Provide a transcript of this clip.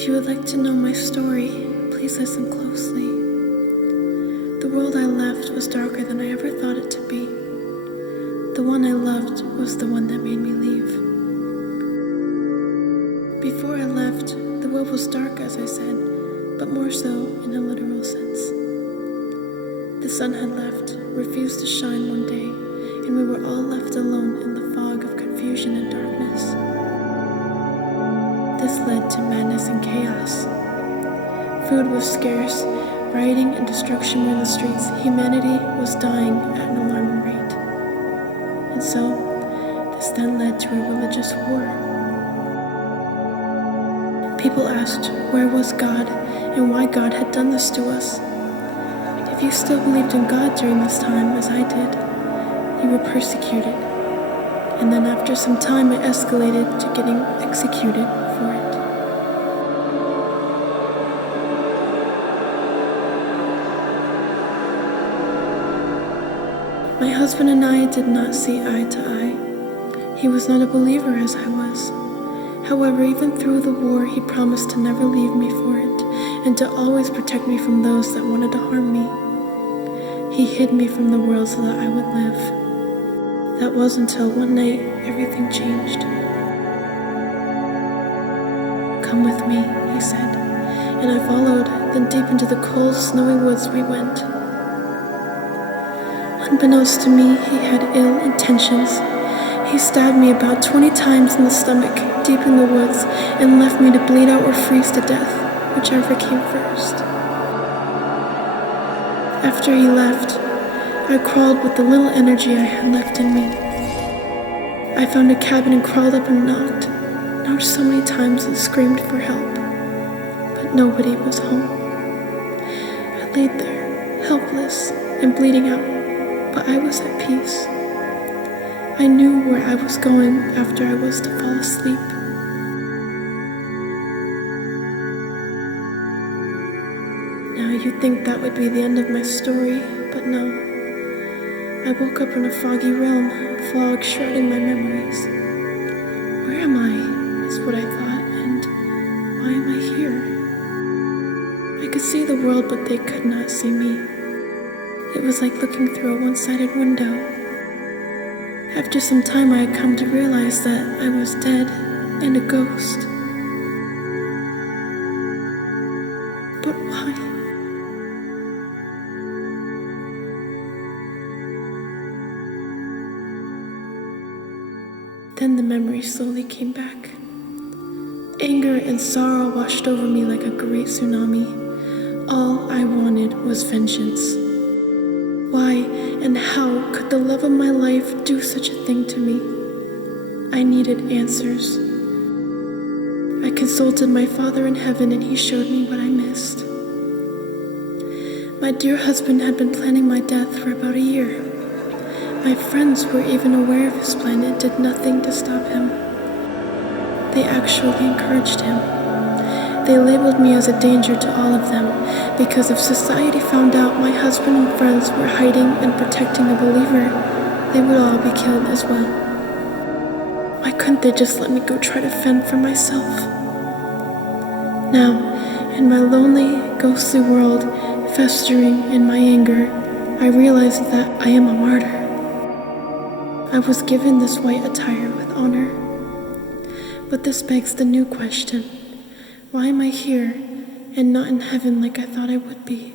If you would like to know my story, please listen closely. The world I left was darker than I ever thought it to be. The one I loved was the one that made me leave. Before I left, the world was dark, as I said, but more so in a literal sense. The sun had left, refused to shine one day, and we were all left alone in the fog of confusion and darkness. This led to madness and chaos. Food was scarce, rioting and destruction were in the streets. Humanity was dying at an alarming rate. And so, this then led to a religious war. People asked where was God and why God had done this to us. If you still believed in God during this time, as I did, you were persecuted. And then after some time it escalated to getting executed for it. My husband and I did not see eye to eye. He was not a believer as I was. However, even through the war, he promised to never leave me for it, and to always protect me from those that wanted to harm me. He hid me from the world so that I would live. That was until one night, everything changed. "Come with me," he said, and I followed. Then deep into the cold, snowy woods we went. Unbeknownst to me, he had ill intentions. He stabbed me about 20 times in the stomach, deep in the woods, and left me to bleed out or freeze to death, whichever came first. After he left, I crawled with the little energy I had left in me. I found a cabin and crawled up and knocked so many times and screamed for help, but nobody was home. I laid there, helpless and bleeding out, but I was at peace. I knew where I was going after I was to fall asleep. Now you'd think that would be the end of my story, but no. I woke up in a foggy realm, fog shrouding my memories. Where am I, is what I thought, and why am I here? I could see the world, but they could not see me. It was like looking through a one-sided window. After some time, I had come to realize that I was dead and a ghost. But why? Then the memory slowly came back. Anger and sorrow washed over me like a great tsunami. All I wanted was vengeance. Why and how could the love of my life do such a thing to me? I needed answers. I consulted my Father in heaven, and he showed me what I missed. My dear husband had been planning my death for about a year. My friends were even aware of his plan and did nothing to stop him. They actually encouraged him. They labeled me as a danger to all of them, because if society found out my husband and friends were hiding and protecting a believer, they would all be killed as well. Why couldn't they just let me go try to fend for myself? Now, in my lonely, ghostly world, festering in my anger, I realized that I am a martyr. I was given this white attire with honor. But this begs the new question. Why am I here and not in heaven like I thought I would be?